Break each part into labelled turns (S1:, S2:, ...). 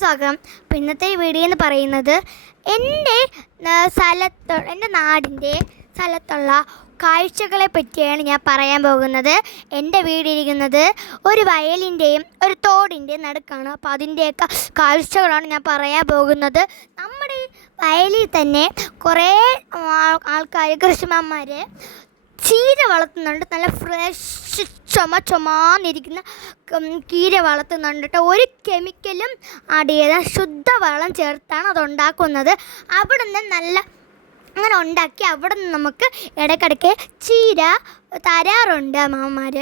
S1: സ്വാഗതം. അപ്പോൾ ഇന്നത്തെ വീഡിയോ എന്ന് പറയുന്നത് എന്റെ സ്ഥലത്ത് എന്റെ നാടിന്റെ സ്ഥലത്തുള്ള കാഴ്ചകളെ പറ്റിയാണ് ഞാൻ പറയാൻ പോകുന്നത്. എന്റെ വീടിരിക്കുന്നത് ഒരു വയലിന്റെയും ഒരു തോടിന്റെയും നടുക്കാണ്. അപ്പോൾ അതിന്റെയൊക്കെ കാഴ്ചകളാണ് ഞാൻ പറയാൻ പോകുന്നത്. നമ്മുടെ വയലിൽ തന്നെ കുറേ ആൾക്കാർ കൃഷിമാന്മാർ ചീര വളർത്തുന്നുണ്ട്. നല്ല ഫ്രഷ് ചുമ ചുമാന്നിരിക്കുന്ന കീര വളർത്തുന്നുണ്ട് കേട്ടോ ഒരു കെമിക്കലും ആഡ് ചെയ്ത ശുദ്ധവളം ചേർത്താണ് അത് ഉണ്ടാക്കുന്നത് അവിടെ നിന്ന് നല്ല അങ്ങനെ ഉണ്ടാക്കി അവിടെ നിന്ന് നമുക്ക് ഇടയ്ക്കിടയ്ക്ക് ചീര തരാറുണ്ട് അമ്മമാർ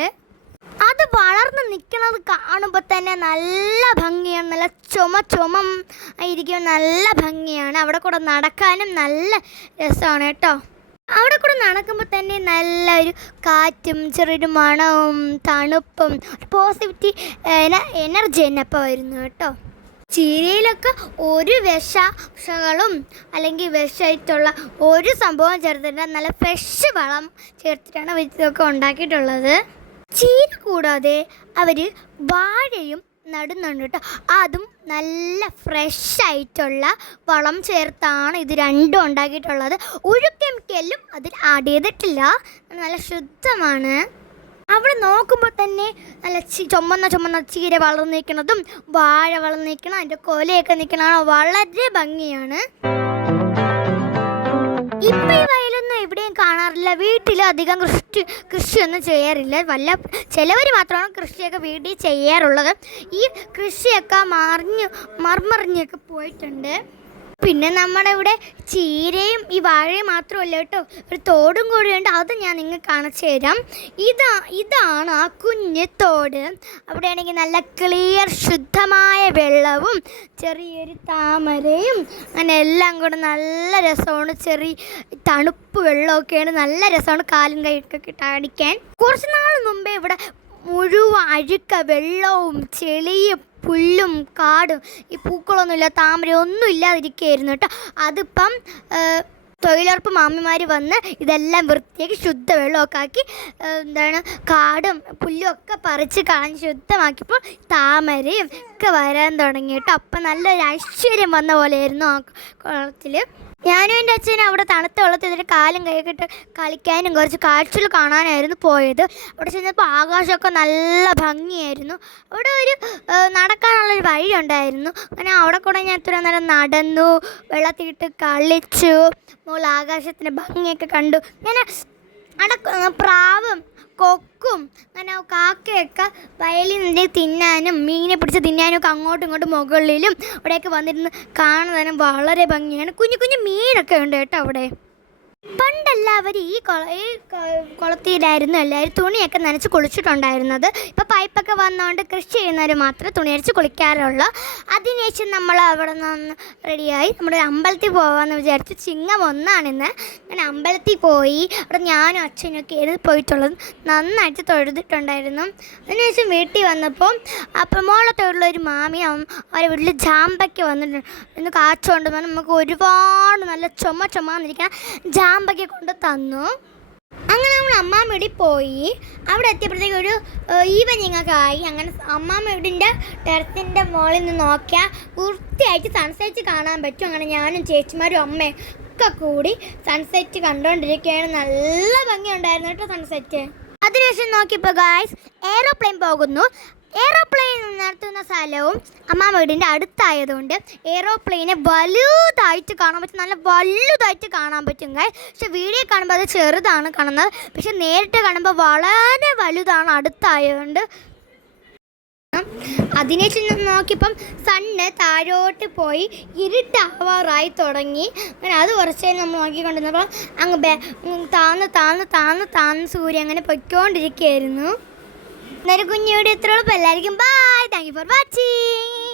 S1: അത് വളർന്ന് നിൽക്കുന്നത് കാണുമ്പോൾ തന്നെ നല്ല ഭംഗിയാണ്. നല്ല ചുമ ചുമം ഇരിക്കും നല്ല ഭംഗിയാണ്. അവിടെ കൂടെ നടക്കാനും നല്ല രസമാണ് കേട്ടോ അവിടെ കൂടെ നടക്കുമ്പോൾ തന്നെ നല്ലൊരു കാറ്റും ചെറിയൊരു മണവും തണുപ്പും പോസിറ്റിവിറ്റി എനർജി തന്നെ വരുന്നു കേട്ടോ. ചീരയിലൊക്കെ ഒരു വിഷങ്ങളും അല്ലെങ്കിൽ വിഷമായിട്ടുള്ള ഒരു സംഭവം ചേർത്തിട്ട് നല്ല ഫ്രഷ് വളം ചേർത്തിട്ടാണ് ഇതൊക്കെ ഉണ്ടാക്കിയിട്ടുള്ളത്. ചീര കൂടാതെ അവർ വാഴയും നടുന്നുണ്ട് കേട്ടോ. അതും നല്ല ഫ്രഷ് ആയിട്ടുള്ള വളം ചേർത്താണ് ഇത് രണ്ടും ഉണ്ടാക്കിയിട്ടുള്ളത്. ഒരു കെമിക്കലും അതിൽ ആഡ് ചെയ്തിട്ടില്ല. നല്ല ശുദ്ധമാണ്. അവിടെ നോക്കുമ്പോൾ തന്നെ നല്ല ചുമന്ന ചുമന്ന ചീര വളർന്നു നിൽക്കുന്നതും വാഴ വളർന്നു നിൽക്കണം അതിന്റെ കൊലയൊക്കെ നിൽക്കണം വളരെ ഭംഗിയാണ്. ഇപ്പം ഈ എവിടെയും കാണാറില്ല. വീട്ടിലും അധികം കൃഷി കൃഷിയൊന്നും ചെയ്യാറില്ല. വല്ല ചിലവർ മാത്രമാണ് കൃഷിയൊക്കെ വീട്ടിൽ ചെയ്യാറുള്ളത്. ഈ കൃഷിയൊക്കെ മറിഞ്ഞ് മർമറിഞ്ഞൊക്കെ പോയിട്ടുണ്ട്. പിന്നെ നമ്മുടെ ഇവിടെ ചീരയും ഈ വാഴയും മാത്രമല്ല കേട്ടോ. ഒരു തോടും കൂടിയുണ്ട് അത് ഞാൻ നിങ്ങൾക്ക് കാണിച്ചു തരാം. ഇതാ ഇതാണ് ആ കുഞ്ഞ് തോട്. അവിടെ ആണെങ്കിൽ നല്ല ക്ലിയർ ശുദ്ധമായ വെള്ളവും ചെറിയൊരു താമരയും അങ്ങനെ എല്ലാം കൂടെ നല്ല രസമാണ്. ചെറിയ തണുപ്പ് വെള്ളമൊക്കെയാണ്. നല്ല രസമാണ് കാലും കൈയൊക്കെ കിട്ടാടിക്കാൻ കുറച്ച് നാൾ മുമ്പേ ഇവിടെ മുഴുവൻ അഴുക്ക വെള്ളവും ചെളിയും പുല്ലും കാടും ഈ പൂക്കളൊന്നുമില്ല താമര ഒന്നും ഇല്ലാതിരിക്കുകയായിരുന്നു കേട്ടോ. അതിപ്പം തൊഴിലുറപ്പ് മാമിമാർ വന്ന് ഇതെല്ലാം വൃത്തിയാക്കി ശുദ്ധവെള്ളമൊക്കെ ആക്കി എന്താണ് കാടും പുല്ലും ഒക്കെ പറിച്ച് കളഞ്ഞ് ശുദ്ധമാക്കിയപ്പോൾ താമരയും ഒക്കെ വരാൻ തുടങ്ങി അപ്പം നല്ലൊരു ഐശ്വര്യം വന്ന പോലെയായിരുന്നു ആ കുളത്തിൽ ഞാനും എന്റെ അച്ഛനും അവിടെ തണുത്ത വെള്ളത്തിൽ ഇതിന്റെ കാലും കൈകിട്ട് കളിക്കാനും കുറച്ച് കാഴ്ചകൾ കാണാനായിരുന്നു പോയത്. അവിടെ ചെന്നപ്പോൾ ആകാശമൊക്കെ നല്ല ഭംഗിയായിരുന്നു. അവിടെ ഒരു നടക്കാനുള്ളൊരു വഴി ഉണ്ടായിരുന്നു അങ്ങനെ അവിടെ കൂടെ ഞാൻ ഇത്ര നേരം നടന്നു വെള്ളത്തിട്ട് കളിച്ചു മുകളിൽ ആകാശത്തിന്റെ ഭംഗിയൊക്കെ കണ്ടു. ഞാൻ അടക്ക പ്രാവും കൊക്കും വയലിൽ നിന്ന് തിന്നാനും മീനെ പിടിച്ച് തിന്നാനും ഒക്കെ അങ്ങോട്ടും ഇങ്ങോട്ടും മുകളിലും ഇവിടെയൊക്കെ വന്നിരുന്ന് കാണുന്നതിനും വളരെ ഭംഗിയാണ്. കുഞ്ഞു കുഞ്ഞു മീനൊക്കെ ഉണ്ട് കേട്ടോ അവിടെ. പണ്ടെല്ലാവരും ഈ കുള ഈ കുളത്തിയിലായിരുന്നു എല്ലാവരും തുണിയൊക്കെ നനച്ച് കുളിച്ചിട്ടുണ്ടായിരുന്നത്. ഇപ്പോൾ പൈപ്പൊക്കെ വന്നുകൊണ്ട് കൃഷി ചെയ്യുന്നവർ മാത്രമേ തുണി അരച്ച് കുളിക്കാറുള്ളൂ. അതിനുശേഷം നമ്മൾ അവിടെ നിന്ന് റെഡിയായി നമ്മുടെ അമ്പലത്തിൽ പോകാമെന്ന് വിചാരിച്ച് ചിങ്ങം ഒന്നാണിന്ന്. അങ്ങനെ അമ്പലത്തിൽ പോയി അവിടെ ഞാനും അച്ഛനും ഒക്കെ ആയിരുന്നു പോയിട്ടുള്ളത്. നന്നായിട്ട് തൊഴുതിട്ടുണ്ടായിരുന്നു. അതിനുശേഷം വീട്ടിൽ വന്നപ്പോൾ അപ്പം മോളത്തോടുള്ള ഒരു മാമി അവരെ വീട്ടിൽ ജാമ്പയ്ക്ക് വന്നിട്ടുണ്ട്. ഇന്ന് കാച്ചുകൊണ്ട് നമുക്ക് ഒരുപാട് നല്ല ചുമ ചുമന്നിരിക്കുന്ന ജാമ്പയ്ക്ക് കൊണ്ട് തന്നു. അങ്ങനെ നമ്മൾ അമ്മാമ്മയുടെ പോയി. അവിടെ എത്തിയപ്പോഴത്തേക്ക് ഒരു ഈവനിങ് ഒക്കെ ആയി. അങ്ങനെ അമ്മാമ്മയുടെ ടെറസിന്റെ മുകളിൽ നിന്ന് നോക്കിയാൽ വൃത്തിയായിട്ട് സൺസെറ്റ് കാണാൻ പറ്റും. അങ്ങനെ ഞാനും ചേച്ചിമാരും അമ്മയും ഒക്കെ കൂടി സൺസെറ്റ് കണ്ടുകൊണ്ടിരിക്കുകയാണ്. നല്ല ഭംഗിയുണ്ടായിരുന്നു കേട്ടോ സൺസെറ്റ് അതിനുശേഷം നോക്കിയപ്പോൾ ഗായ്സ് എയറോപ്ലെയിൻ പോകുന്നു. എയറോപ്ലെയിൻ നടത്തുന്ന സ്ഥലവും അമ്മാമ വീടിന്റെ അടുത്തായതുകൊണ്ട് എയ്റോപ്ലെയിനെ വലുതായിട്ട് കാണാൻ പറ്റും. നല്ല വലുതായിട്ട് കാണാൻ പറ്റും ഗായ് പക്ഷെ വീഡിയോ കാണുമ്പോൾ അത് ചെറുതാണ് കാണുന്നത്. പക്ഷെ നേരിട്ട് കാണുമ്പോൾ വളരെ വലുതാണ് അടുത്തായതുകൊണ്ട്. അതിനുശേഷം നോക്കിയപ്പം സണ്ണ് താഴോട്ട് പോയി ഇരുട്ടാവാറായി തുടങ്ങി. അങ്ങനെ അത് കുറച്ച് നമ്മൾ നോക്കിക്കൊണ്ടിരുന്നപ്പോൾ അങ്ങ് താന്ന് താന്ന് താന്ന് താന്ന് സൂര്യൻ അങ്ങനെ പൊയ്ക്കൊണ്ടിരിക്കുകയായിരുന്നു. എന്നൊരു കുഞ്ഞിയോട് ഇത്രയുള്ളൂ എല്ലാവർക്കും bye thank you for watching